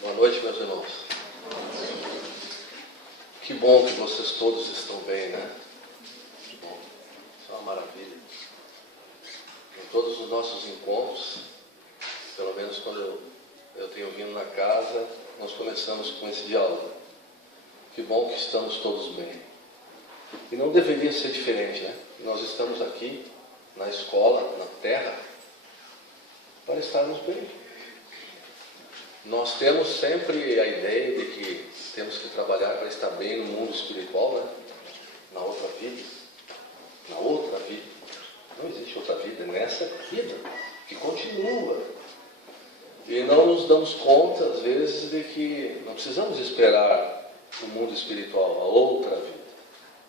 Boa noite, meus irmãos. Que bom que vocês todos estão bem, né? Que bom. Isso é uma maravilha. Em todos os nossos encontros, pelo menos quando eu tenho vindo na casa, nós começamos com esse diálogo. Que bom que estamos todos bem. E não deveria ser diferente, né? Nós estamos aqui, na escola, na terra, para estarmos bem. Nós temos sempre a ideia de que temos que trabalhar para estar bem no mundo espiritual, né? Na outra vida. Na outra vida. Não existe outra vida, é nessa vida que continua. E não nos damos conta, às vezes, de que não precisamos esperar o mundo espiritual, a outra vida.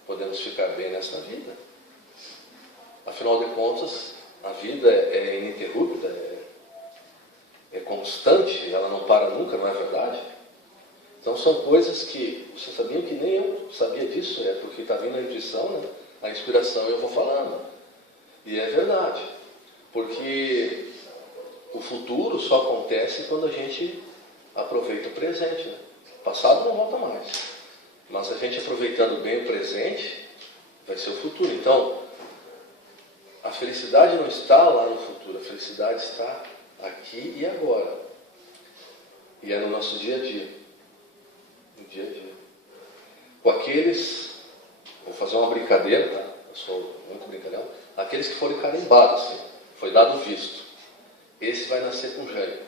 Podemos ficar bem nessa vida. Afinal de contas, a vida é ininterrupta, é constante, ela não para nunca, não é verdade? Então são coisas que, vocês sabiam que nem eu sabia disso, é porque está vindo a intuição, né? A inspiração eu vou falando. E é verdade, porque o futuro só acontece quando a gente aproveita o presente, né? O passado não volta mais, mas a gente aproveitando bem o presente, vai ser o futuro. Então, a felicidade não está lá no futuro, a felicidade está aqui e agora. E é no nosso dia a dia. No dia a dia. Com aqueles, vou fazer uma brincadeira, tá? Eu sou muito brincalhão. Aqueles que forem carimbados, assim, foi dado visto. Esse vai nascer com Jair.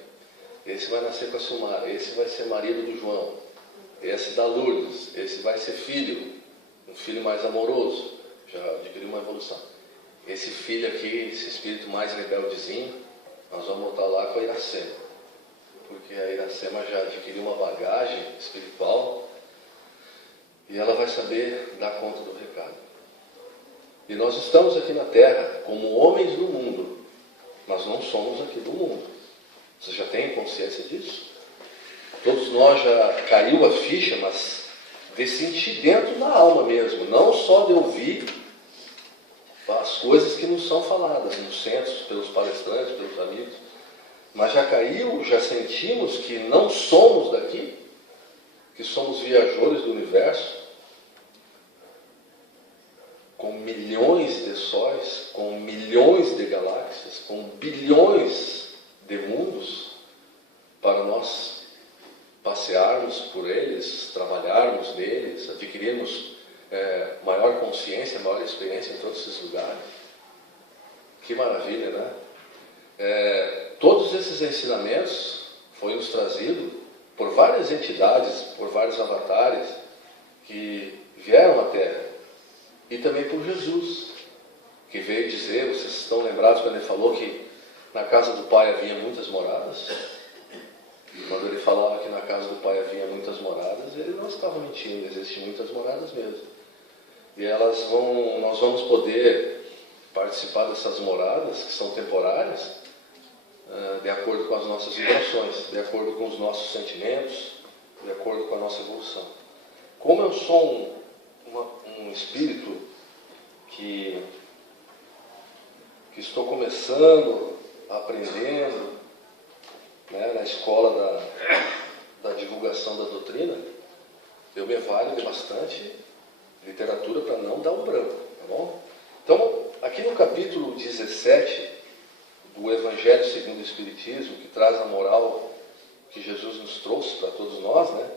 Esse vai nascer com a Silmara. Esse vai ser marido do João. Esse da Lourdes. Esse vai ser filho. Um filho mais amoroso. Já adquiriu uma evolução. Esse filho aqui, esse espírito mais rebeldezinho, nós vamos botar lá com a Iracema, porque a Iracema já adquiriu uma bagagem espiritual e ela vai saber dar conta do recado. E nós estamos aqui na Terra como homens do mundo, mas não somos aqui do mundo. Você já tem consciência disso? Todos nós já caiu a ficha, mas de sentir dentro da alma mesmo, não só de ouvir as coisas que nos são faladas nos centros, pelos palestrantes, pelos amigos, mas já caiu, já sentimos que não somos daqui, que somos viajores do universo, com milhões de sóis, com milhões de galáxias, com bilhões de mundos, para nós passearmos por eles, trabalharmos neles, adquirirmos maior consciência, maior experiência em todos esses lugares. Que maravilha, né? Todos esses ensinamentos foram nos trazidos por várias entidades, por vários avatares que vieram à Terra. E também por Jesus, que veio dizer, vocês estão lembrados quando ele falou que na casa do Pai havia muitas moradas? Quando ele falava que na casa do Pai havia muitas moradas, ele não estava mentindo, existem muitas moradas mesmo. E nós vamos poder participar dessas moradas, que são temporárias, de acordo com as nossas vibrações, de acordo com os nossos sentimentos, de acordo com a nossa evolução. Como eu sou um espírito que estou começando, aprendendo, né, na escola da divulgação da doutrina, eu me valho de bastante literatura para não dar um branco, tá bom? Então, aqui no capítulo 17 do Evangelho segundo o Espiritismo, que traz a moral que Jesus nos trouxe para todos nós, né,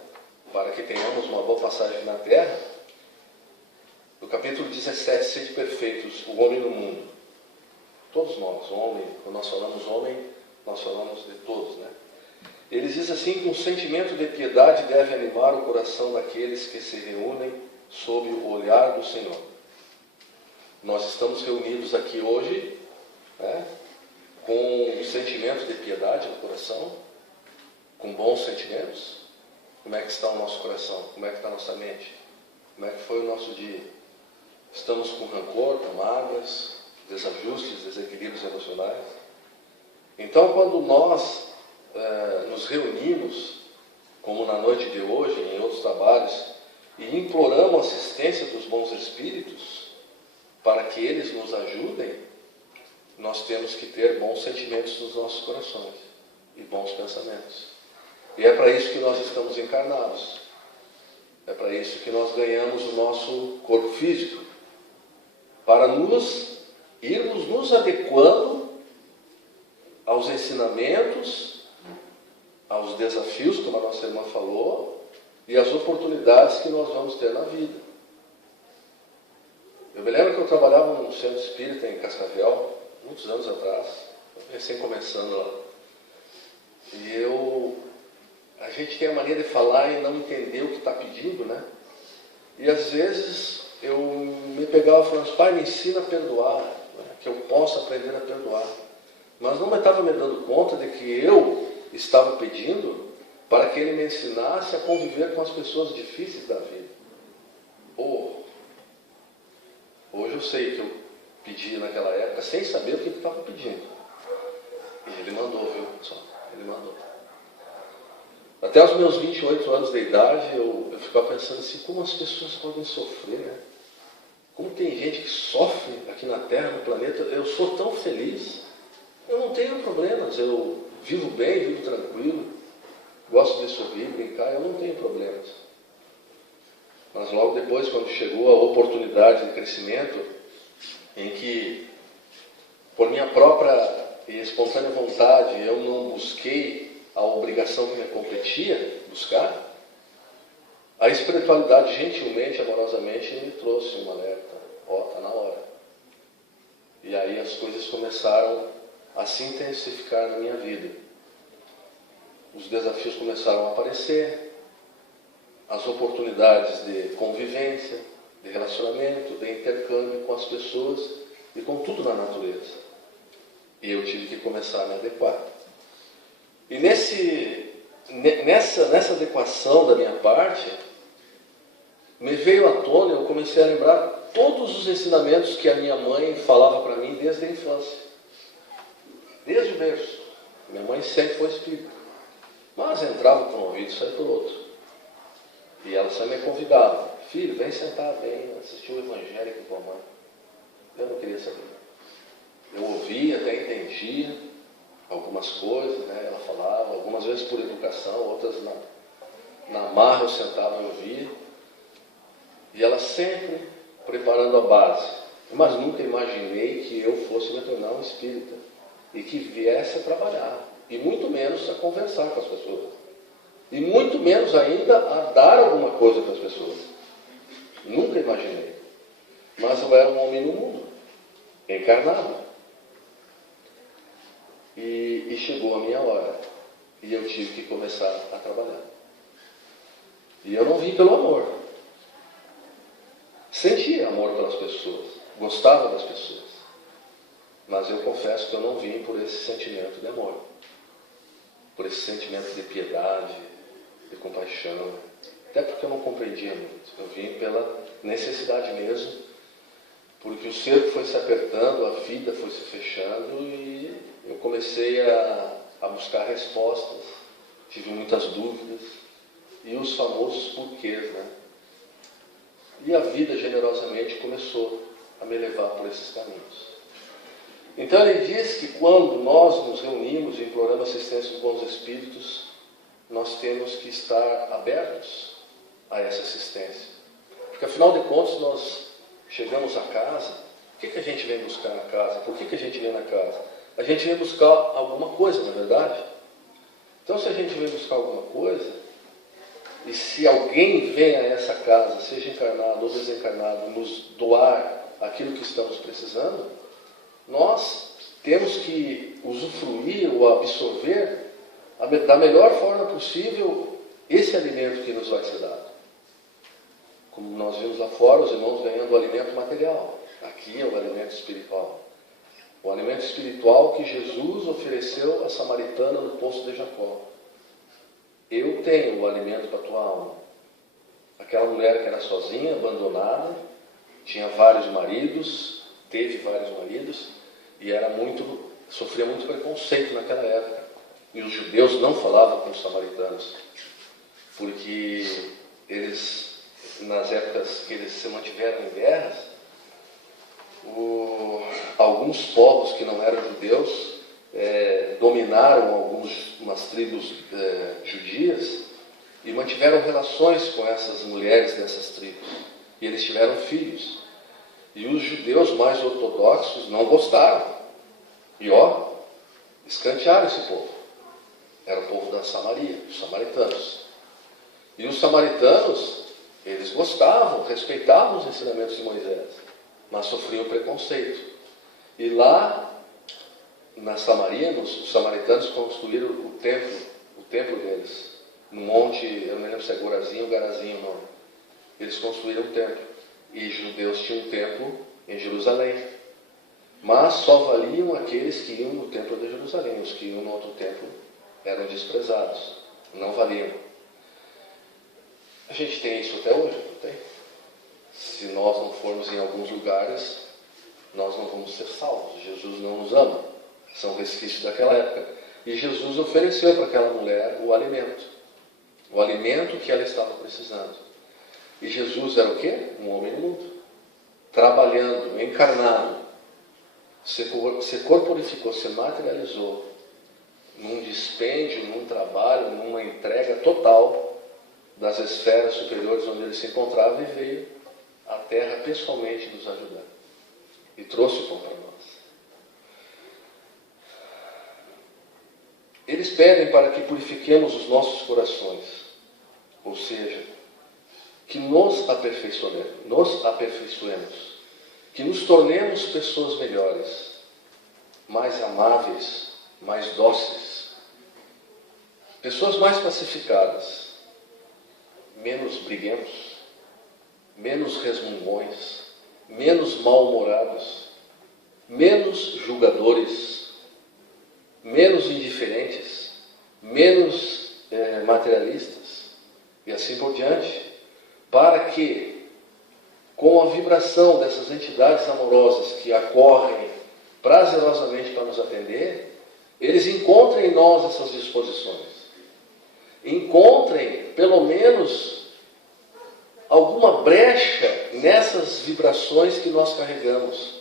para que tenhamos uma boa passagem aqui na Terra, no capítulo 17, sede perfeitos, o homem no mundo. Todos nós, homem, quando nós falamos homem, nós falamos de todos, né? Ele diz assim que um sentimento de piedade deve animar o coração daqueles que se reúnem sob o olhar do Senhor. Nós estamos reunidos aqui hoje, né, com um sentimento de piedade no coração, com bons sentimentos. Como é que está o nosso coração? Como é que está a nossa mente? Como é que foi o nosso dia? Estamos com rancor, com mágoas, desajustes, desequilíbrios emocionais? Então, quando nós nos reunimos, como na noite de hoje, em outros trabalhos, e imploramos a assistência dos bons espíritos para que eles nos ajudem, nós temos que ter bons sentimentos nos nossos corações e bons pensamentos. E é para isso que nós estamos encarnados. É para isso que nós ganhamos o nosso corpo físico. Para irmos nos adequando aos ensinamentos, aos desafios, como a nossa irmã falou, e às oportunidades que nós vamos ter na vida. Eu me lembro que eu trabalhava num centro espírita em Cascavel, muitos anos atrás, recém começando lá. E a gente tem a mania de falar e não entender o que está pedindo, né? E às vezes eu me pegava falando, pai, me ensina a perdoar, né? Que eu possa aprender a perdoar. Mas não estava me dando conta de que eu estava pedindo para que ele me ensinasse a conviver com as pessoas difíceis da vida. Hoje eu sei que eu pedi naquela época sem saber o que estava pedindo. E ele mandou, viu? Só, ele mandou. Até os meus 28 anos de idade, eu ficava pensando assim, como as pessoas podem sofrer, né? Como tem gente que sofre aqui na Terra, no planeta. Eu sou tão feliz, eu não tenho problemas, eu vivo bem, vivo tranquilo, gosto de sorrir, brincar, eu não tenho problemas. Mas logo depois, quando chegou a oportunidade de crescimento, em que, por minha própria e espontânea vontade, eu não busquei a obrigação que me competia buscar, a espiritualidade gentilmente, amorosamente me trouxe um alerta. Está na hora. E aí as coisas começaram a se intensificar na minha vida. Os desafios começaram a aparecer, as oportunidades de convivência, de relacionamento, de intercâmbio com as pessoas e com tudo na natureza. E eu tive que começar a me adequar. E nessa adequação da minha parte, me veio à tona, eu comecei a lembrar todos os ensinamentos que a minha mãe falava para mim desde a infância. Desde o berço. Minha mãe sempre foi espírita. Mas entrava por um ouvido e saía por outro. E ela sempre me convidava. Filho, vem sentar, vem assistir o Evangelho aqui com a mãe. Eu não queria saber. Eu ouvia, até entendia algumas coisas, né? Ela falava, algumas vezes por educação, outras na marra eu sentava e ouvia. E ela sempre preparando a base. Mas nunca imaginei que eu fosse me tornar um espírita. E que viesse a trabalhar. E muito menos a conversar com as pessoas. E muito menos ainda a dar alguma coisa para as pessoas. Nunca imaginei. Mas eu era um homem no mundo, encarnado. E chegou a minha hora. E eu tive que começar a trabalhar. E eu não vim pelo amor. Sentia amor pelas pessoas. Gostava das pessoas. Mas eu confesso que eu não vim por esse sentimento de amor. Por esse sentimento de piedade, de compaixão. Até porque eu não compreendia muito. Eu vim pela necessidade mesmo. Porque o cerco foi se apertando, a vida foi se fechando e eu comecei a buscar respostas. Tive muitas dúvidas. E os famosos porquês, né? E a vida generosamente começou a me levar por esses caminhos. Então ele diz que quando nós nos reunimos e imploramos assistência dos bons espíritos, nós temos que estar abertos a essa assistência. Porque afinal de contas nós chegamos à casa, o que a gente vem buscar na casa? Por que a gente vem na casa? A gente vem buscar alguma coisa, não é verdade? Então se a gente vem buscar alguma coisa, e se alguém vem a essa casa, seja encarnado ou desencarnado, nos doar aquilo que estamos precisando, nós temos que usufruir ou absorver da melhor forma possível esse alimento que nos vai ser dado. Como nós vimos lá fora, os irmãos ganhando o alimento material. Aqui é o alimento espiritual. O alimento espiritual que Jesus ofereceu à samaritana no poço de Jacó. Eu tenho o alimento para a tua alma. Aquela mulher que era sozinha, abandonada, tinha vários maridos, teve vários maridos, e sofria muito preconceito naquela época. E os judeus não falavam com os samaritanos, porque eles, nas épocas que eles se mantiveram em guerras, alguns povos que não eram judeus dominaram umas tribos judias mantiveram relações com essas mulheres dessas tribos. E eles tiveram filhos. E os judeus mais ortodoxos não gostaram. E escantearam esse povo. Era o povo da Samaria, os samaritanos. E os samaritanos, eles gostavam, respeitavam os ensinamentos de Moisés, mas sofriam preconceito. E lá, na Samaria, os samaritanos construíram o templo deles. No monte, eu não lembro se é Gorazim ou Garazim o nome. Eles construíram um templo. E os judeus tinham um templo em Jerusalém. Mas só valiam aqueles que iam no templo de Jerusalém. Os que iam no outro templo eram desprezados. Não valiam. A gente tem isso até hoje, não tem? Se nós não formos em alguns lugares, nós não vamos ser salvos. Jesus não nos ama. São resquícios daquela época. E Jesus ofereceu para aquela mulher o alimento. O alimento que ela estava precisando. E Jesus era o quê? Um homem no mundo. Trabalhando, encarnado. Se corporificou, se materializou. Num dispêndio, num trabalho, numa entrega total das esferas superiores onde ele se encontrava e veio à Terra pessoalmente nos ajudar. E trouxe o pão para nós. Eles pedem para que purifiquemos os nossos corações. Ou seja, que nos aperfeiçoemos. Que nos tornemos pessoas melhores, mais amáveis, mais dóceis. Pessoas mais pacificadas. Menos briguentos, menos resmungões, menos mal-humorados, menos julgadores, menos indiferentes, menos materialistas, e assim por diante, para que, com a vibração dessas entidades amorosas que acorrem prazerosamente para nos atender, eles encontrem em nós essas disposições. Encontrem, pelo menos, alguma brecha nessas vibrações que nós carregamos.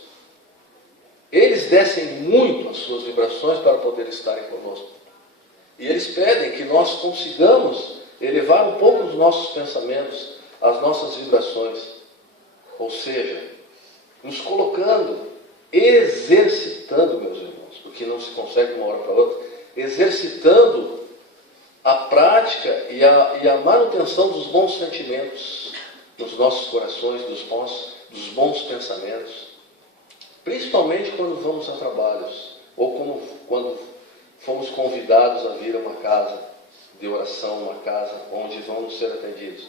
Eles descem muito as suas vibrações para poder estarem conosco. E eles pedem que nós consigamos elevar um pouco os nossos pensamentos, as nossas vibrações. Ou seja, nos colocando, exercitando, meus irmãos, porque não se consegue de uma hora para outra, exercitando a prática e a manutenção dos bons sentimentos nos nossos corações, dos bons pensamentos, principalmente quando vamos a trabalhos, ou quando fomos convidados a vir a uma casa de oração, uma casa onde vamos ser atendidos,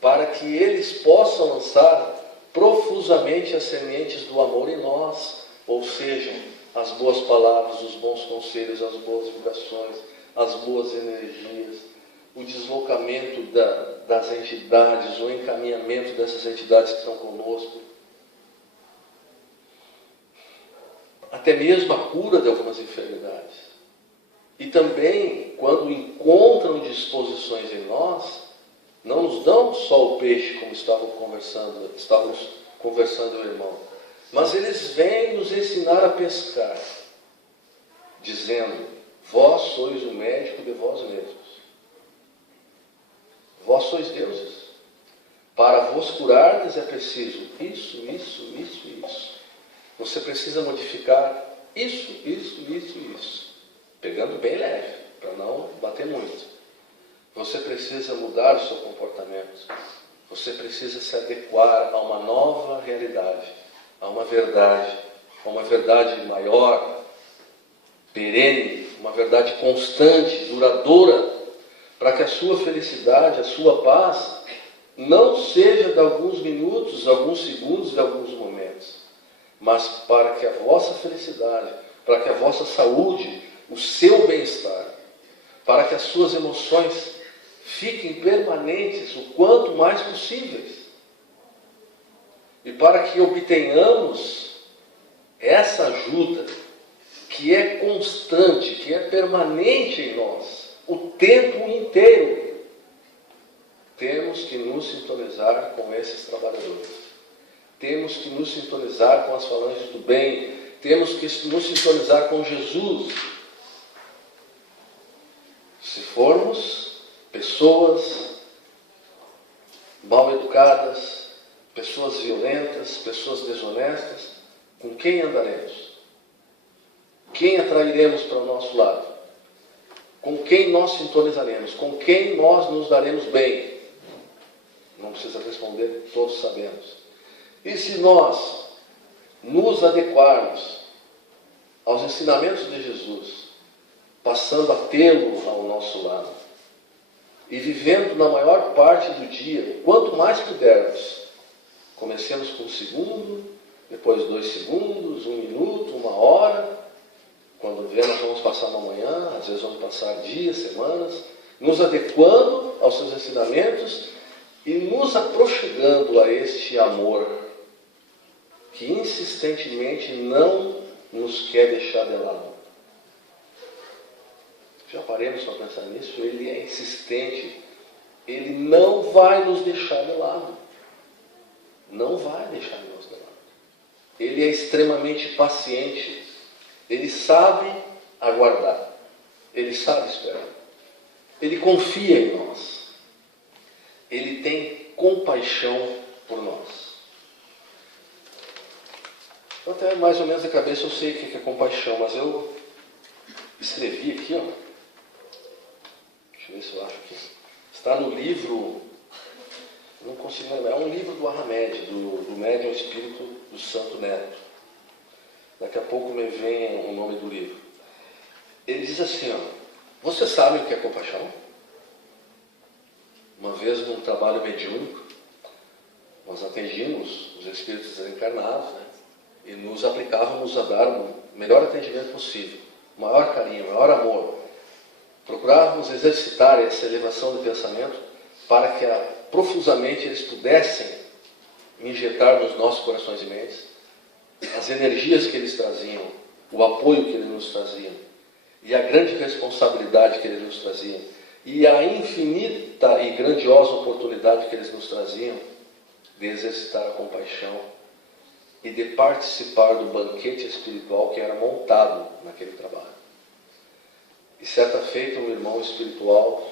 para que eles possam lançar profusamente as sementes do amor em nós, ou seja, as boas palavras, os bons conselhos, as boas vibrações, as boas energias, o deslocamento das entidades, o encaminhamento dessas entidades que estão conosco, até mesmo a cura de algumas enfermidades. E também, quando encontram disposições em nós, não nos dão só o peixe, como estávamos conversando o irmão, mas eles vêm nos ensinar a pescar, dizendo: vós sois o médico de vós mesmos. Vós sois deuses. Para vos curardes é preciso isso, isso, isso e isso. Você precisa modificar isso, isso, isso e isso. Pegando bem leve, para não bater muito. Você precisa mudar o seu comportamento. Você precisa se adequar a uma nova realidade, a uma verdade maior, perene, uma verdade constante, duradoura, para que a sua felicidade, a sua paz, não seja de alguns minutos, alguns segundos, de alguns momentos, mas para que a vossa felicidade, para que a vossa saúde, o seu bem-estar, para que as suas emoções fiquem permanentes o quanto mais possíveis, e para que obtenhamos essa ajuda que é constante, que é permanente em nós, o tempo inteiro. Temos que nos sintonizar com esses trabalhadores. Temos que nos sintonizar com as falanges do bem. Temos que nos sintonizar com Jesus. Se formos pessoas mal educadas, pessoas violentas, pessoas desonestas, com quem andaremos? Quem atrairemos para o nosso lado? Com quem nós sintonizaremos? Com quem nós nos daremos bem? Não precisa responder, todos sabemos. E se nós nos adequarmos aos ensinamentos de Jesus, passando a tê-lo ao nosso lado, e vivendo na maior parte do dia, quanto mais pudermos, comecemos com 1 segundo, depois 2 segundos, 1 minuto, 1 hora, quando vier nós vamos passar uma manhã, às vezes vamos passar dias, semanas, nos adequando aos seus ensinamentos e nos aproximando a este amor que insistentemente não nos quer deixar de lado. Já paremos para pensar nisso? Ele é insistente. Ele não vai nos deixar de lado. Não vai deixar nós de lado. Ele é extremamente paciente. Ele sabe aguardar. Ele sabe esperar. Ele confia em nós. Ele tem compaixão por nós. Eu até mais ou menos na cabeça eu sei o que é compaixão, mas eu escrevi aqui, ó. Deixa eu ver se eu acho aqui. Está no livro, não consigo lembrar, é um livro do Arhamed, do médium espírito do Santo Neto. Daqui a pouco me vem o nome do livro. Ele diz assim, ó, você sabe o que é compaixão? Uma vez num trabalho mediúnico, nós atendíamos os espíritos desencarnados, né? E nos aplicávamos a dar o melhor atendimento possível, o maior carinho, o maior amor. Procurávamos exercitar essa elevação do pensamento para que profusamente eles pudessem injetar nos nossos corações e mentes as energias que eles traziam, o apoio que eles nos traziam, e a grande responsabilidade que eles nos traziam, e a infinita e grandiosa oportunidade que eles nos traziam de exercitar a compaixão e de participar do banquete espiritual que era montado naquele trabalho. E certa feita, um irmão espiritual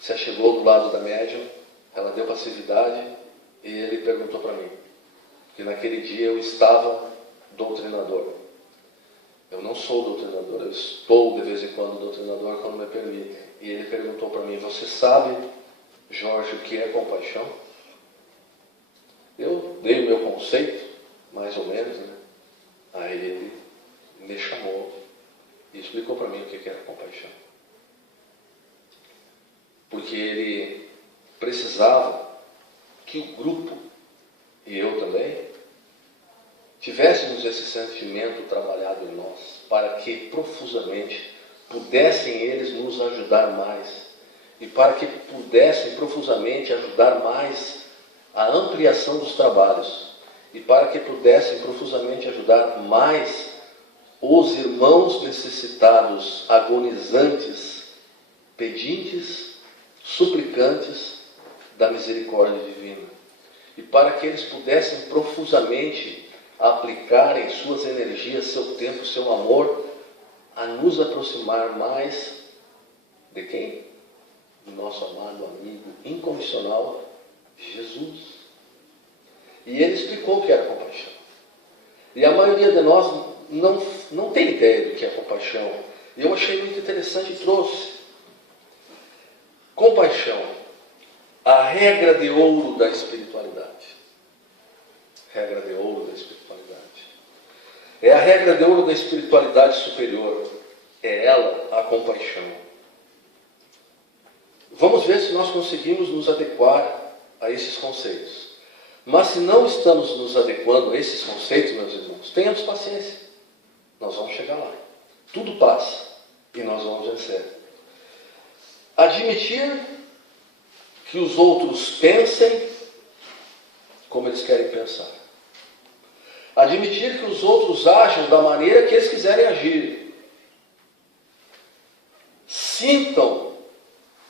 se achegou do lado da médium, ela deu passividade e ele perguntou para mim, que naquele dia eu estava doutrinador. Eu não sou doutrinador, eu estou de vez em quando doutrinador quando me permitem. E ele perguntou para mim, você sabe, Jorge, o que é compaixão? Eu dei o meu conceito, mais ou menos, né? Aí ele me chamou e explicou para mim o que era compaixão. Porque ele precisava que o grupo, e eu também, tivéssemos esse sentimento trabalhado em nós, para que profusamente pudessem eles nos ajudar mais, e para que pudessem profusamente ajudar mais a ampliação dos trabalhos, e para que pudessem profusamente ajudar mais os irmãos necessitados, agonizantes, pedintes, suplicantes da misericórdia divina, e para que eles pudessem profusamente aplicarem suas energias, seu tempo, seu amor, a nos aproximar mais de quem? Do nosso amado amigo incondicional, Jesus. E ele explicou o que era compaixão. E a maioria de nós não tem ideia do que é compaixão. E eu achei muito interessante e trouxe. Compaixão, a regra de ouro da espiritualidade. Regra de ouro da espiritualidade. É a regra de ouro da espiritualidade superior. É ela a compaixão. Vamos ver se nós conseguimos nos adequar a esses conceitos. Mas se não estamos nos adequando a esses conceitos, meus irmãos, tenhamos paciência. Nós vamos chegar lá. Tudo passa e nós vamos vencer. Admitir que os outros pensem como eles querem pensar. Admitir que os outros ajam da maneira que eles quiserem agir. Sintam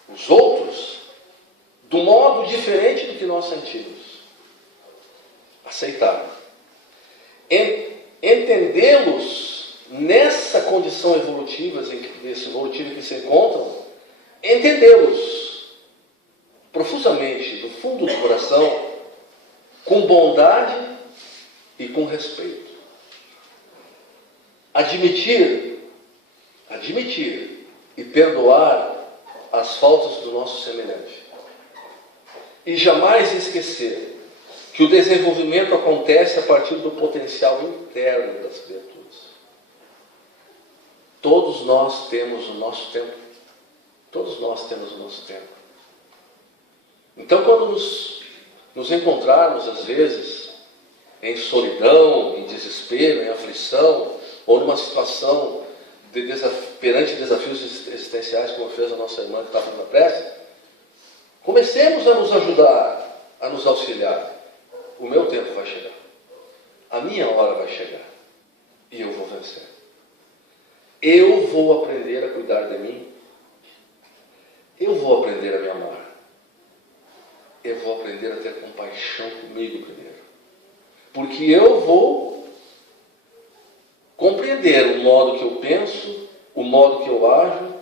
os outros do modo diferente do que nós sentimos. Aceitar. Entendê-los nessa condição evolutiva em que se encontram, entendê-los. profusamente, do fundo do coração, com bondade e com respeito. Admitir e perdoar as faltas do nosso semelhante. E jamais esquecer que o desenvolvimento acontece a partir do potencial interno das criaturas. Todos nós temos o nosso tempo. Todos nós temos o nosso tempo. Então, quando nos encontrarmos, às vezes, em solidão, em desespero, em aflição, ou numa situação perante desafios existenciais, como fez a nossa irmã que estava na prece, comecemos a nos ajudar, a nos auxiliar. O meu tempo vai chegar. A minha hora vai chegar. E eu vou vencer. Eu vou aprender a cuidar de mim. Eu vou aprender a me amar. Eu vou aprender a ter compaixão comigo primeiro. Porque eu vou compreender o modo que eu penso, o modo que eu ajo,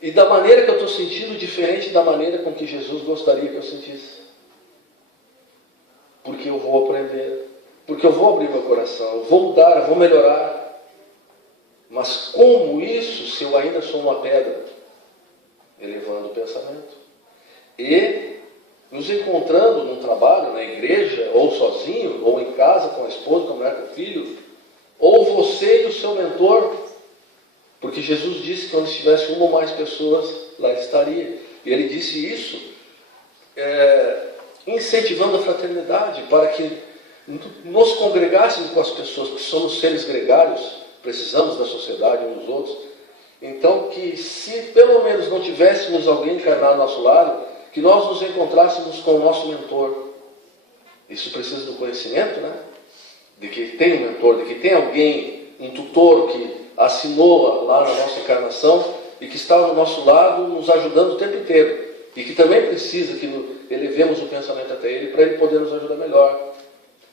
e da maneira que eu estou sentindo, diferente da maneira com que Jesus gostaria que eu sentisse. Porque eu vou aprender, porque eu vou abrir meu coração, eu vou mudar, eu vou melhorar. Mas como isso, se eu ainda sou uma pedra? Elevando o pensamento. E nos encontrando num trabalho, na igreja, ou sozinho, ou em casa, com a esposa, com a mulher, com o filho, ou você e o seu mentor, porque Jesus disse que onde estivesse uma ou mais pessoas, lá estaria. E ele disse isso incentivando a fraternidade, para que nos congregássemos com as pessoas, que somos seres gregários, precisamos da sociedade uns dos outros. Então, que se pelo menos não tivéssemos alguém encarnado ao nosso lado, que nós nos encontrássemos com o nosso mentor. Isso precisa do conhecimento, né? De que tem um mentor, de que tem alguém, um tutor que assinou lá na nossa encarnação e que está ao nosso lado nos ajudando o tempo inteiro. E que também precisa que elevemos o pensamento até ele para ele poder nos ajudar melhor.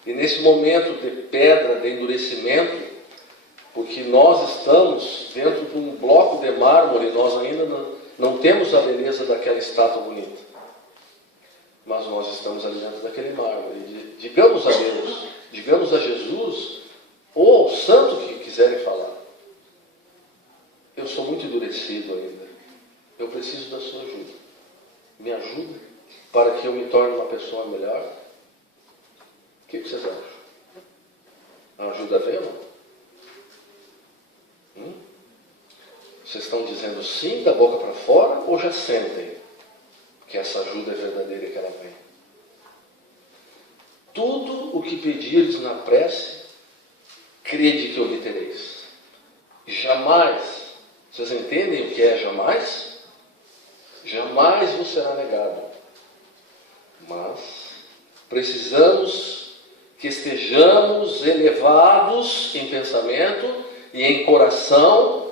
E nesse momento de pedra, de endurecimento, porque nós estamos dentro de um bloco de mármore, nós ainda não temos a beleza daquela estátua bonita. Mas nós estamos ali dentro daquele mármore. Digamos a Deus, digamos a Jesus, ou ao santo que quiserem falar: eu sou muito endurecido ainda. Eu preciso da sua ajuda. Me ajuda para que eu me torne uma pessoa melhor. O que vocês acham? A ajuda veio? Vocês estão dizendo sim da boca para fora ou já sentem que essa ajuda é verdadeira e que ela vem? Tudo o que pedirdes na prece, crede que obtereis. Jamais, vocês entendem o que é jamais? Jamais vos será negado. Mas precisamos que estejamos elevados em pensamento e em coração,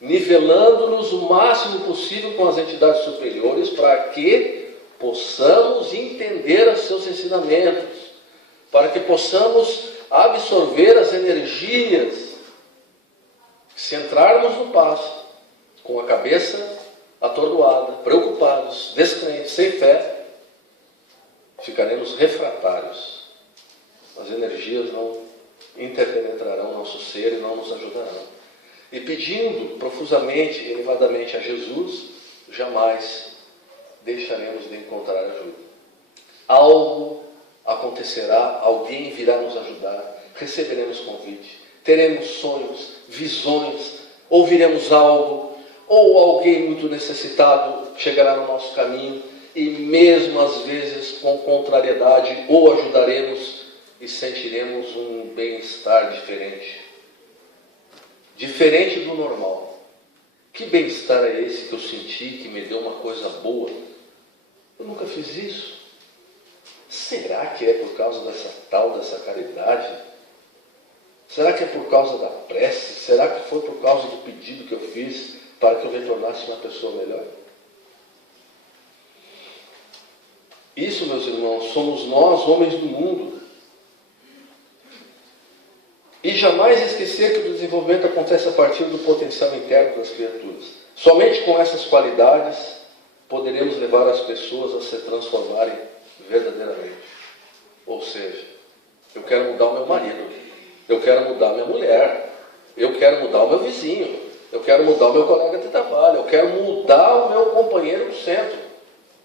nivelando-nos o máximo possível com as entidades superiores, para que possamos entender os seus ensinamentos, para que possamos absorver as energias. Se entrarmos no passo com a cabeça atordoada, preocupados, descrentes, sem fé, ficaremos refratários. As energias não interpenetrarão nosso ser e não nos ajudarão. E pedindo profusamente, elevadamente a Jesus, jamais deixaremos de encontrar ajuda. Algo acontecerá, alguém virá nos ajudar, receberemos convite, teremos sonhos, visões, ouviremos algo, ou alguém muito necessitado chegará no nosso caminho, e mesmo às vezes com contrariedade, ou ajudaremos e sentiremos um bem-estar diferente. Diferente do normal. Que bem-estar é esse que eu senti, que me deu uma coisa boa? Eu nunca fiz isso. Será que é por causa dessa caridade? Será que é por causa da prece? Será que foi por causa do pedido que eu fiz para que eu me tornasse uma pessoa melhor? Isso, meus irmãos, somos nós, homens do mundo. E jamais esquecer que o desenvolvimento acontece a partir do potencial interno das criaturas. Somente com essas qualidades poderemos levar as pessoas a se transformarem verdadeiramente. Ou seja, eu quero mudar o meu marido, eu quero mudar a minha mulher, eu quero mudar o meu vizinho, eu quero mudar o meu colega de trabalho, eu quero mudar o meu companheiro do centro.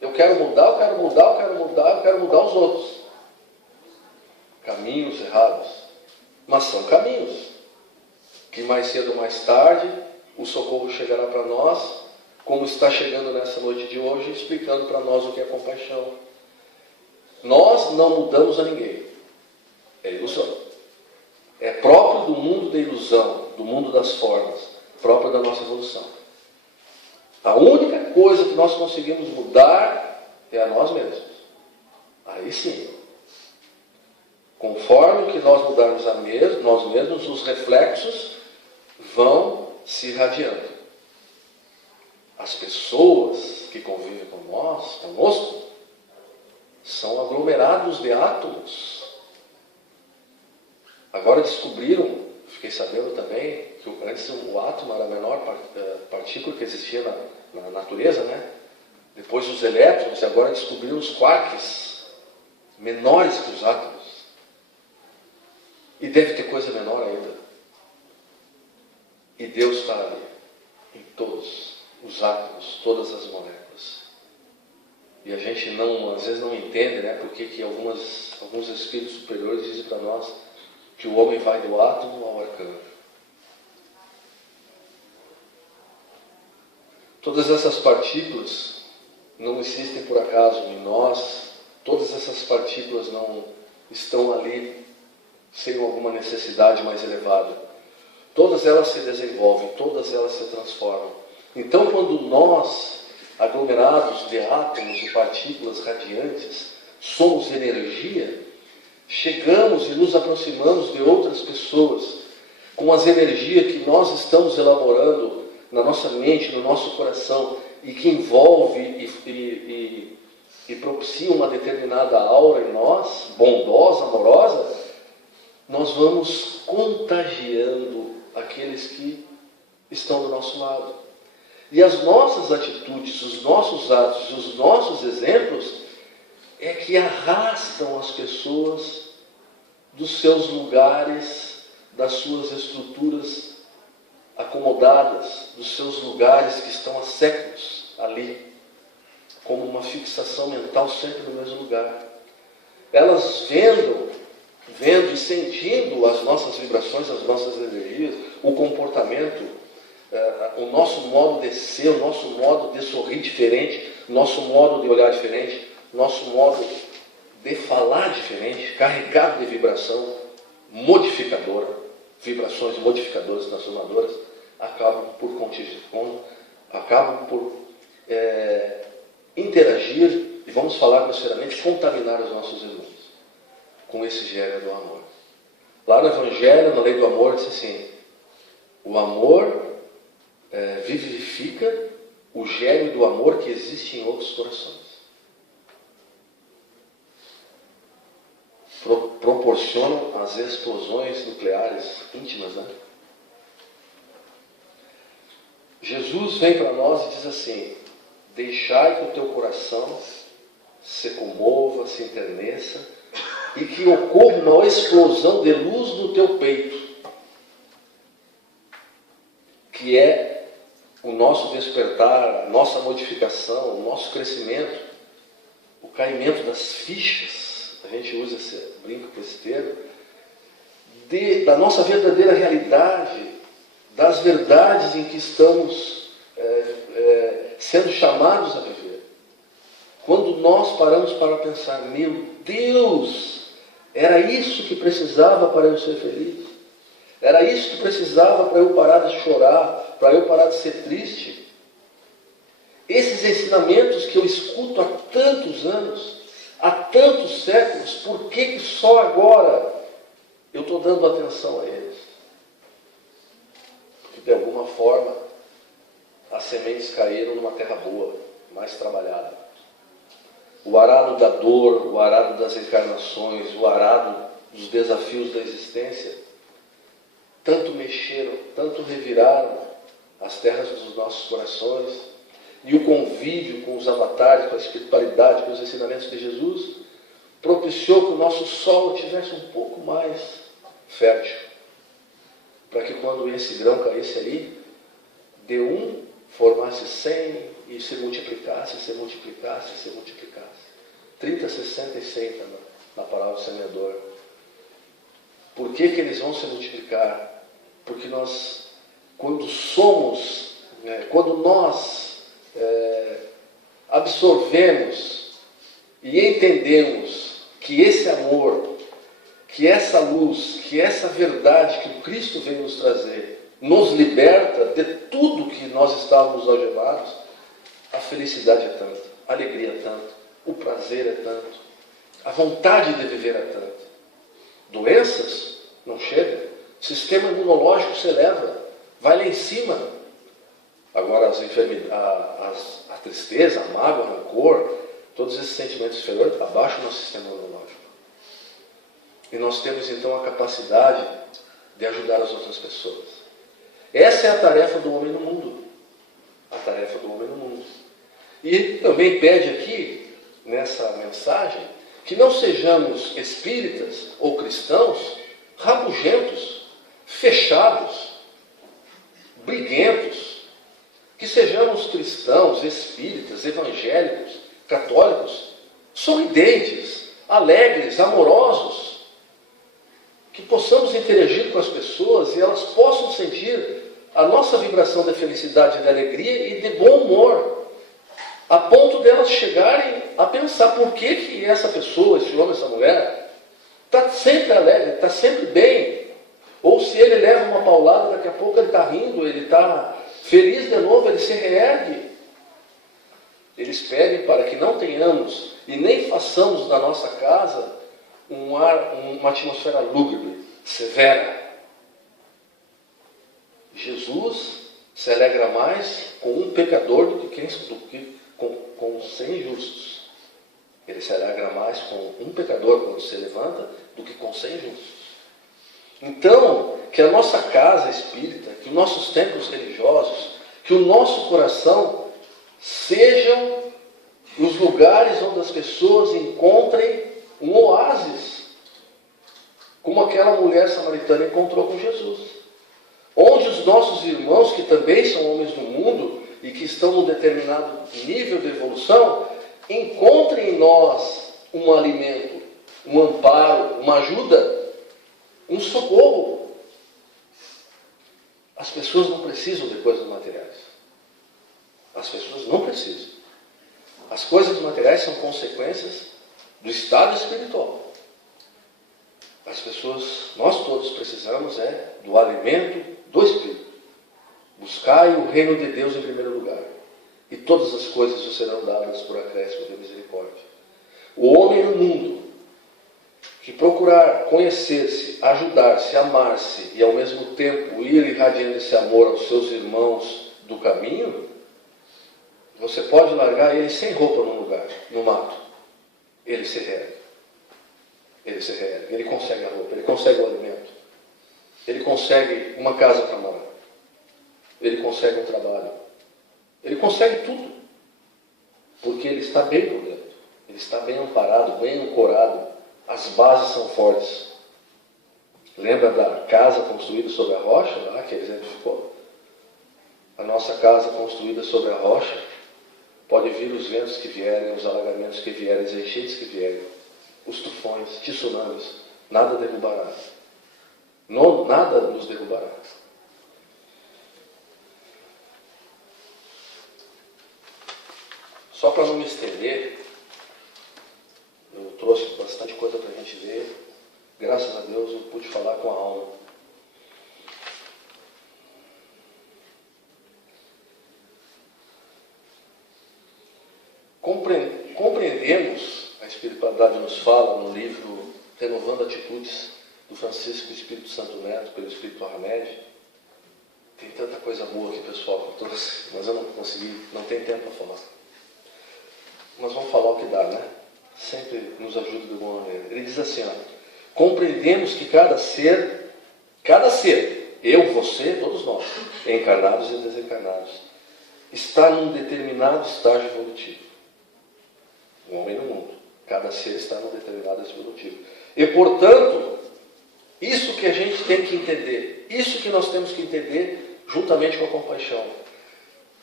Eu quero mudar, eu quero mudar, eu quero mudar, eu quero mudar os outros. Caminhos errados. Mas são caminhos que mais cedo ou mais tarde o socorro chegará para nós, como está chegando nessa noite de hoje, explicando para nós o que é compaixão. Nós não mudamos a ninguém. É ilusão. É próprio do mundo da ilusão, do mundo das formas, próprio da nossa evolução. A única coisa que nós conseguimos mudar é a nós mesmos. Aí sim. Conforme que nós mudarmos nós mesmos, os reflexos vão se irradiando. As pessoas que convivem conosco, são aglomerados de átomos. Agora descobriram, fiquei sabendo também, que antes o átomo era a menor partícula que existia na natureza, né? Depois os elétrons, e agora descobriram os quarks, menores que os átomos. E deve ter coisa menor ainda. E Deus está ali, em todos os átomos, todas as moléculas. E a gente às vezes não entende, né, porque que alguns espíritos superiores dizem para nós que o homem vai do átomo ao arcanjo. Todas essas partículas não existem por acaso em nós, todas essas partículas não estão ali sem alguma necessidade mais elevada. Todas elas se desenvolvem, todas elas se transformam. Então, quando nós, aglomerados de átomos e partículas radiantes, somos energia, chegamos e nos aproximamos de outras pessoas com as energias que nós estamos elaborando na nossa mente, no nosso coração, e que envolve e propicia uma determinada aura em nós, bondosa, amorosa, nós vamos contagiando aqueles que estão do nosso lado. E as nossas atitudes, os nossos atos, os nossos exemplos é que arrastam as pessoas dos seus lugares, das suas estruturas acomodadas, dos seus lugares que estão há séculos ali, como uma fixação mental sempre no mesmo lugar. Elas vendo e sentindo as nossas vibrações, as nossas energias, o comportamento, o nosso modo de ser, o nosso modo de sorrir diferente, nosso modo de olhar diferente, nosso modo de falar diferente, carregado de vibração modificadora, vibrações modificadoras, transformadoras, acabam por interagir, e vamos falar grosseiramente, contaminar os nossos irmãos com esse gênero do amor. Lá no Evangelho, na lei do amor, diz assim: o amor vivifica o gênero do amor que existe em outros corações. Proporcionam as explosões nucleares íntimas, né? Jesus vem para nós e diz assim: deixai que o teu coração se comova, se enterneça, e que ocorra uma explosão de luz no teu peito, que é o nosso despertar, a nossa modificação, o nosso crescimento, o caimento das fichas, a gente usa brinca com esse termo, da nossa verdadeira realidade, das verdades em que estamos sendo chamados a viver. Quando nós paramos para pensar: meu Deus, era isso que precisava para eu ser feliz? Era isso que precisava para eu parar de chorar, para eu parar de ser triste? Esses ensinamentos que eu escuto há tantos anos, há tantos séculos, por que só agora eu estou dando atenção a eles? Porque de alguma forma as sementes caíram numa terra boa, mais trabalhada. O arado da dor, o arado das encarnações, o arado dos desafios da existência, tanto mexeram, tanto reviraram as terras dos nossos corações, e o convite convívio com os avatares, com a espiritualidade, com os ensinamentos de Jesus, propiciou que o nosso solo tivesse um pouco mais fértil, para que quando esse grão caísse ali, de um formasse 100 e se multiplicasse, se multiplicasse, se multiplicasse. 30, 60 e 100 na parábola do semeador. Por que eles vão se multiplicar? Porque nós, quando nós absorvemos e entendemos que esse amor, que essa luz, que essa verdade que o Cristo veio nos trazer, nos liberta de tudo que nós estávamos algemados, a felicidade é tanta, a alegria é tanto, o prazer é tanto, a vontade de viver é tanto. Doenças não chega, sistema imunológico se eleva, vai lá em cima. Agora as enfermidades, a tristeza, a mágoa, o rancor, todos esses sentimentos inferiores abaixam o nosso sistema imunológico. E nós temos então a capacidade de ajudar as outras pessoas. Essa é a tarefa do homem no mundo. A tarefa do homem no mundo. E também pede aqui, nessa mensagem, que não sejamos espíritas ou cristãos rabugentos, fechados, briguentos. Que sejamos cristãos, espíritas, evangélicos, católicos, sorridentes, alegres, amorosos. Que possamos interagir com as pessoas e elas possam sentir a nossa vibração de felicidade, de alegria e de bom humor, a ponto delas chegarem a pensar por que essa pessoa, esse homem, essa mulher, está sempre alegre, está sempre bem. Ou se ele leva uma paulada, daqui a pouco ele está rindo, ele está feliz de novo, ele se reergue. Eles pedem para que não tenhamos e nem façamos da nossa casa uma atmosfera lúgubre, severa. Jesus se alegra mais com um pecador do que com 100 justos. Ele se alegra mais com um pecador quando se levanta do que com 100 justos. Então, que a nossa casa espírita, que os nossos templos religiosos, que o nosso coração sejam os lugares onde as pessoas encontrem um oásis, como aquela mulher samaritana encontrou com Jesus. Onde os nossos irmãos, que também são homens do mundo e que estão num determinado nível de evolução, encontrem em nós um alimento, um amparo, uma ajuda, um socorro. As pessoas não precisam de coisas materiais. As pessoas não precisam. As coisas materiais são consequências do estado espiritual. As pessoas, nós todos precisamos do alimento do Espírito. Buscai o reino de Deus em primeiro lugar, e todas as coisas vos serão dadas por acréscimo de misericórdia. O homem no mundo que procurar conhecer-se, ajudar-se, amar-se e ao mesmo tempo ir irradiando esse amor aos seus irmãos do caminho, você pode largar ele sem roupa num lugar, no mato. Ele se reergue. Ele se reergue. Ele consegue a roupa, ele consegue o alimento. Ele consegue uma casa para morar. Ele consegue um trabalho. Ele consegue tudo. Porque ele está bem por dentro. Ele está bem amparado, bem ancorado. As bases são fortes. Lembra da casa construída sobre a rocha, lá que exemplificou? A nossa casa construída sobre a rocha, pode vir os ventos que vierem, os alagamentos que vierem, as enchentes que vierem, os tufões, tsunamis, nada derrubará. Não, nada nos derrubará. Só para não me estender, eu trouxe bastante coisa para a gente ver. Graças a Deus eu pude falar com a alma. Compreendemos, a espiritualidade nos fala no livro Renovando Atitudes, do Francisco Espírito Santo Neto, pelo Espírito Armed. Tem tanta coisa boa aqui, pessoal, que eu trouxe, mas eu não consegui, não tem tempo para falar. Mas vamos falar o que dá, né? Sempre nos ajuda de alguma maneira. Ele diz assim, compreendemos que cada ser, eu, você, todos nós, encarnados e desencarnados, está num determinado estágio evolutivo. O homem no mundo. Cada ser está num determinado estágio evolutivo. E, portanto, isso que a gente tem que entender, isso que nós temos que entender juntamente com a compaixão.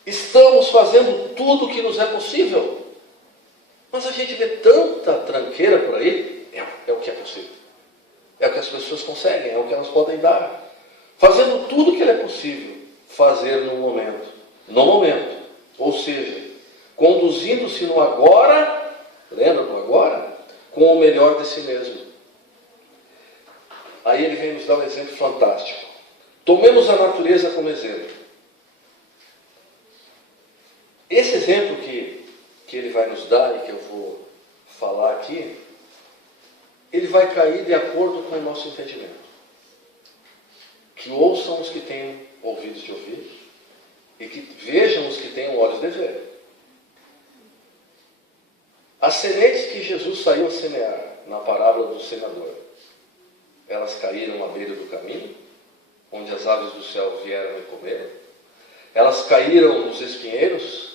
Estamos fazendo tudo o que nos é possível. Mas a gente vê tanta tranqueira por aí, é o que é possível. É o que as pessoas conseguem, é o que elas podem dar. Fazendo tudo o que é possível fazer no momento. No momento. Ou seja, conduzindo-se no agora, lembra do agora? Com o melhor de si mesmo. Aí ele vem nos dar um exemplo fantástico. Tomemos a natureza como exemplo. Esse exemplo que ele vai nos dar e que eu vou falar aqui, ele vai cair de acordo com o nosso entendimento. Que ouçam os que têm ouvidos de ouvir e que vejam os que têm olhos de ver. As sementes que Jesus saiu a semear na parábola do semeador, elas caíram à beira do caminho, onde as aves do céu vieram e comeram. Elas caíram nos espinheiros,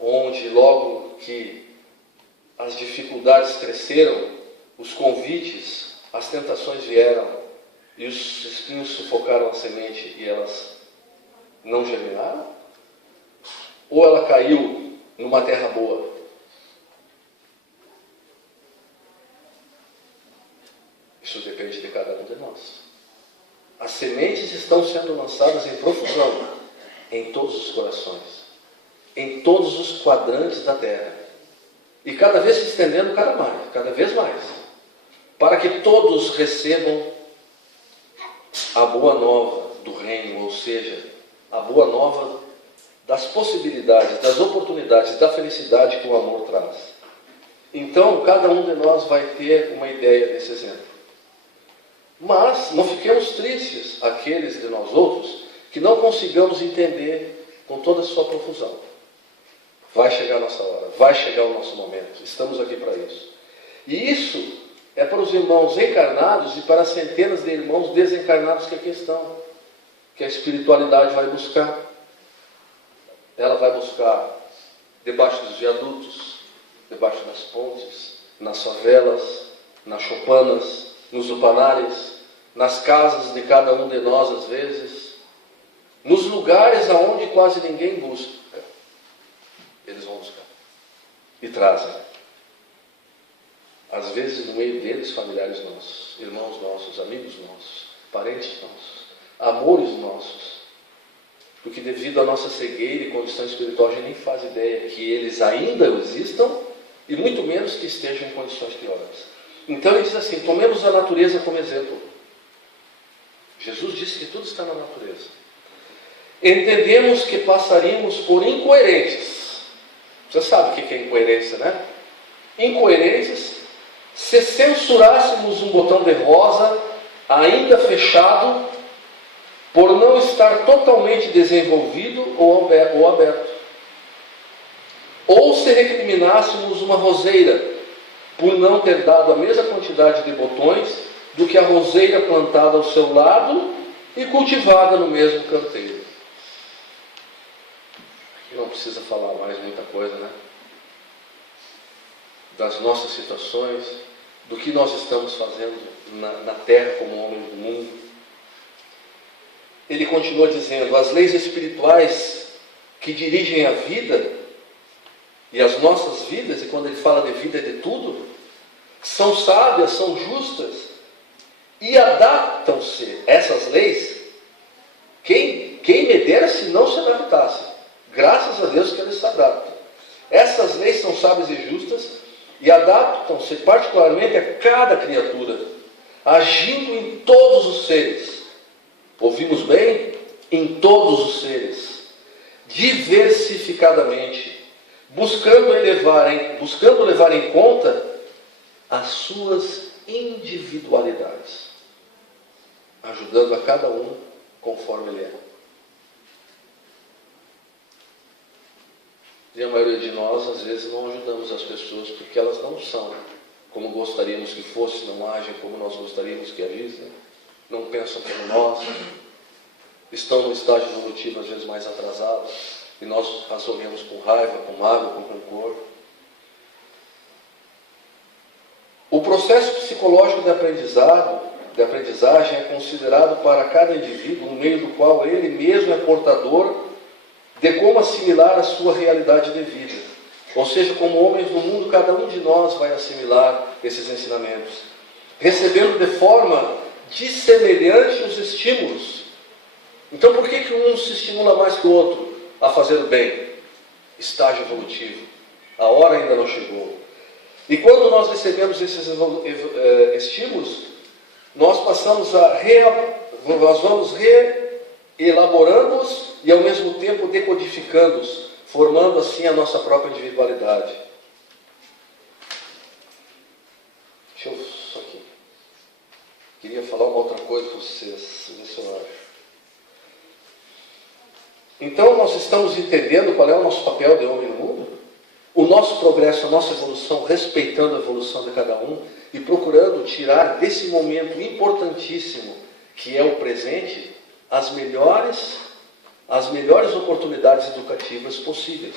onde logo que as dificuldades cresceram, os convites, as tentações vieram e os espinhos sufocaram a semente e elas não germinaram? Ou ela caiu numa terra boa? Isso depende de cada um de nós. As sementes estão sendo lançadas em profusão em todos os corações, em todos os quadrantes da terra, e cada vez se estendendo cada vez mais, para que todos recebam a boa nova do reino, ou seja, a boa nova das possibilidades, das oportunidades, da felicidade que o amor traz. Então, cada um de nós vai ter uma ideia desse exemplo. Mas não fiquemos tristes, aqueles de nós outros, que não consigamos entender com toda a sua profusão. Vai chegar a nossa hora, vai chegar o nosso momento, estamos aqui para isso. E isso é para os irmãos encarnados e para as centenas de irmãos desencarnados que aqui estão, que a espiritualidade vai buscar. Ela vai buscar debaixo dos viadutos, debaixo das pontes, nas favelas, nas choupanas, nos upanares, nas casas de cada um de nós às vezes, nos lugares aonde quase ninguém busca. Eles vão buscar e trazem. Às vezes no meio deles familiares nossos, irmãos nossos, amigos nossos, parentes nossos, amores nossos, porque devido à nossa cegueira e condição espiritual a gente nem faz ideia que eles ainda existam e muito menos que estejam em condições piores. Então ele diz assim, tomemos a natureza como exemplo. Jesus disse que tudo está na natureza. Entendemos que passaríamos por incoerentes. Você sabe o que é incoerência, né? Incoerentes, se censurássemos um botão de rosa ainda fechado, por não estar totalmente desenvolvido ou aberto. Ou se recriminássemos uma roseira, por não ter dado a mesma quantidade de botões do que a roseira plantada ao seu lado e cultivada no mesmo canteiro. Aqui não precisa falar mais muita coisa, né? Das nossas situações, do que nós estamos fazendo na terra como homens do mundo. Ele continua dizendo, as leis espirituais que dirigem a vida e as nossas vidas, e quando ele fala de vida é de tudo, são sábias, são justas e adaptam-se essas leis. Quem me dera se não se adaptasse? Graças a Deus que eles se adaptam. Essas leis são sábias e justas e adaptam-se particularmente a cada criatura, agindo em todos os seres. Ouvimos bem? Em todos os seres, diversificadamente, buscando levar em conta as suas individualidades, ajudando a cada um conforme ele é. E a maioria de nós, às vezes, não ajudamos as pessoas porque elas não são como gostaríamos que fossem, não agem como nós gostaríamos que agissem, não pensam como nós, estão no estágio evolutivo, às vezes, mais atrasado. e nós as olhamos com raiva, com mágoa, com rancor. O processo psicológico de aprendizagem é considerado para cada indivíduo um meio do qual ele mesmo é portador de como assimilar a sua realidade de vida. Ou seja, como homens no mundo, cada um de nós vai assimilar esses ensinamentos, recebendo de forma dissemelhante os estímulos. Então, por que um se estimula mais que o outro a fazer o bem? Estágio evolutivo. A hora ainda não chegou. E quando nós recebemos esses estímulos, nós nós vamos reelaborando-os e ao mesmo tempo decodificando-os, formando assim a nossa própria individualidade. Deixa eu só aqui. Queria falar uma outra coisa para vocês, ver se eu acho. Então nós estamos entendendo qual é o nosso papel de homem no mundo? O nosso progresso, a nossa evolução, respeitando a evolução de cada um e procurando tirar desse momento importantíssimo que é o presente as melhores oportunidades educativas possíveis.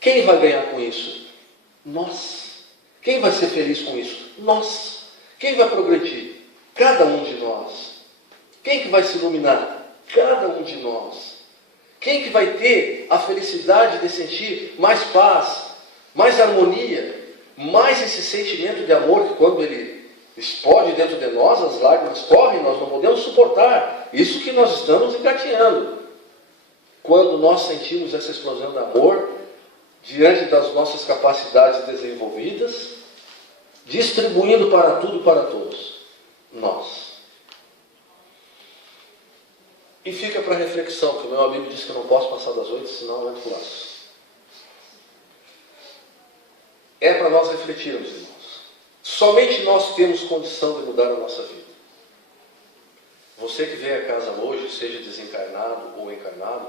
Quem vai ganhar com isso? Nós. Quem vai ser feliz com isso? Nós. Quem vai progredir? Cada um de nós. Quem que vai se iluminar? Cada um de nós. Quem que vai ter a felicidade de sentir mais paz, mais harmonia, mais esse sentimento de amor que quando ele explode dentro de nós, as lágrimas correm, nós não podemos suportar. Isso que nós estamos engatinhando. Quando nós sentimos essa explosão de amor, diante das nossas capacidades desenvolvidas, distribuindo para tudo e para todos. Nós. E fica para reflexão, que o meu amigo disse que eu não posso passar das 8, senão eu entro pro laço. É para nós refletirmos, irmãos. Somente nós temos condição de mudar a nossa vida. Você que veio a casa hoje, seja desencarnado ou encarnado,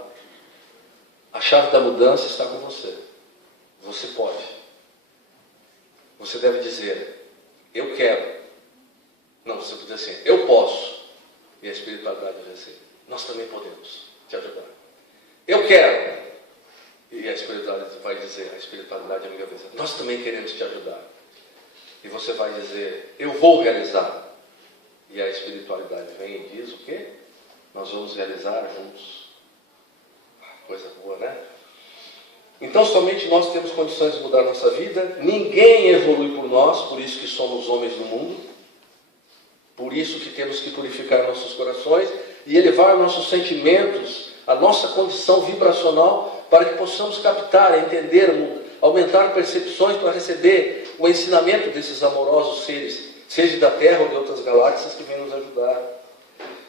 a chave da mudança está com você. Você pode. Você deve dizer, eu quero. Não, você pode dizer assim, eu posso. E a espiritualidade vai dizer, nós também podemos te ajudar. Eu quero. E a espiritualidade vai dizer, amiga vai dizer, nós também queremos te ajudar. E você vai dizer, eu vou realizar. E a espiritualidade vem e diz o quê? Nós vamos realizar juntos. Coisa boa, né? Então somente nós temos condições de mudar a nossa vida. Ninguém evolui por nós, por isso que somos homens do mundo. Por isso que temos que purificar nossos corações e elevar nossos sentimentos, a nossa condição vibracional, para que possamos captar, entender, aumentar percepções para receber o ensinamento desses amorosos seres, seja da Terra ou de outras galáxias, que vêm nos ajudar.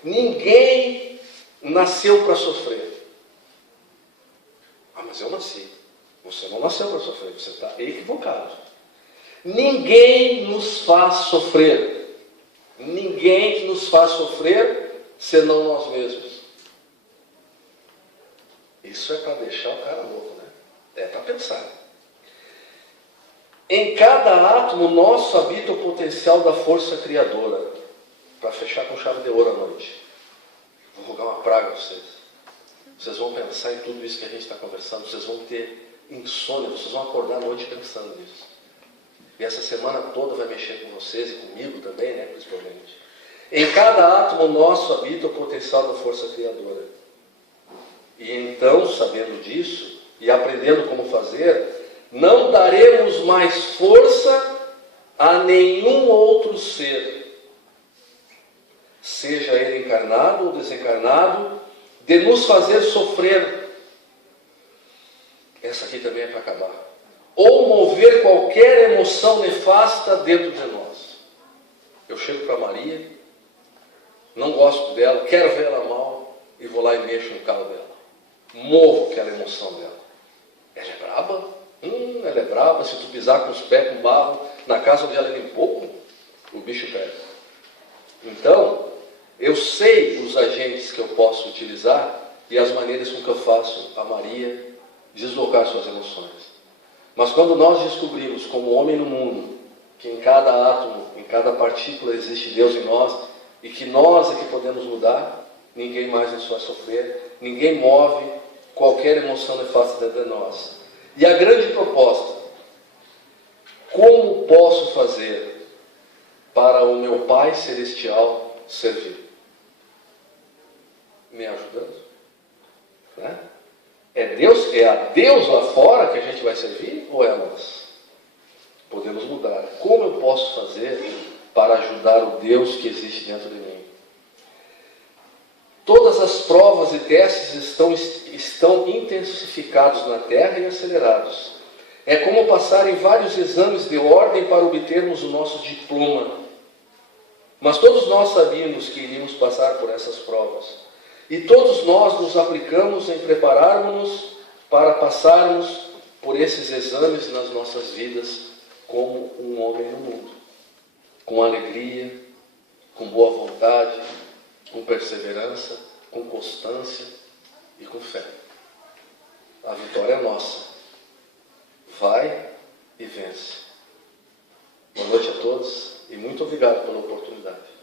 Ninguém nasceu para sofrer. Ah, mas eu nasci. Você não nasceu para sofrer, você está equivocado. Ninguém nos faz sofrer. Ninguém nos faz sofrer, senão nós mesmos. Isso é para deixar o cara louco, né? É para pensar. Em cada átomo nosso habita o potencial da força criadora. Para fechar com chave de ouro à noite. Vou rogar uma praga a vocês. Vocês vão pensar em tudo isso que a gente está conversando. Vocês vão ter insônia. Vocês vão acordar à noite pensando nisso. E essa semana toda vai mexer com vocês e comigo também, né? Principalmente. Em cada átomo nosso habita o potencial da força criadora. E então, sabendo disso e aprendendo como fazer, não daremos mais força a nenhum outro ser, seja ele encarnado ou desencarnado, de nos fazer sofrer. Essa aqui também é para acabar. Ou mover qualquer emoção nefasta dentro de nós. Eu chego para Maria, não gosto dela, quero ver ela mal, e vou lá e mexo no calo dela. Movo aquela emoção dela. Ela é braba? Ela é braba. Se tu pisar com os pés com barro na casa onde ela limpou, o bicho pega. Então, eu sei os agentes que eu posso utilizar e as maneiras com que eu faço a Maria deslocar suas emoções. Mas quando nós descobrimos, como homem no mundo, que em cada átomo, em cada partícula existe Deus em nós e que nós é que podemos mudar, ninguém mais nos faz sofrer, ninguém move qualquer emoção nefasta dentro de nós. E a grande proposta: como posso fazer para o meu Pai Celestial servir? Me ajudando. Né? É a Deus lá fora que a gente vai servir ou é a nós? Podemos mudar. Como eu posso fazer para ajudar o Deus que existe dentro de mim? Todas as provas e testes estão intensificados na Terra e acelerados. É como passar em vários exames de ordem para obtermos o nosso diploma. Mas todos nós sabíamos que iríamos passar por essas provas. E todos nós nos aplicamos em prepararmos-nos para passarmos por esses exames nas nossas vidas como um homem no mundo. Com alegria, com boa vontade, com perseverança, com constância e com fé. A vitória é nossa. Vai e vence. Boa noite a todos e muito obrigado pela oportunidade.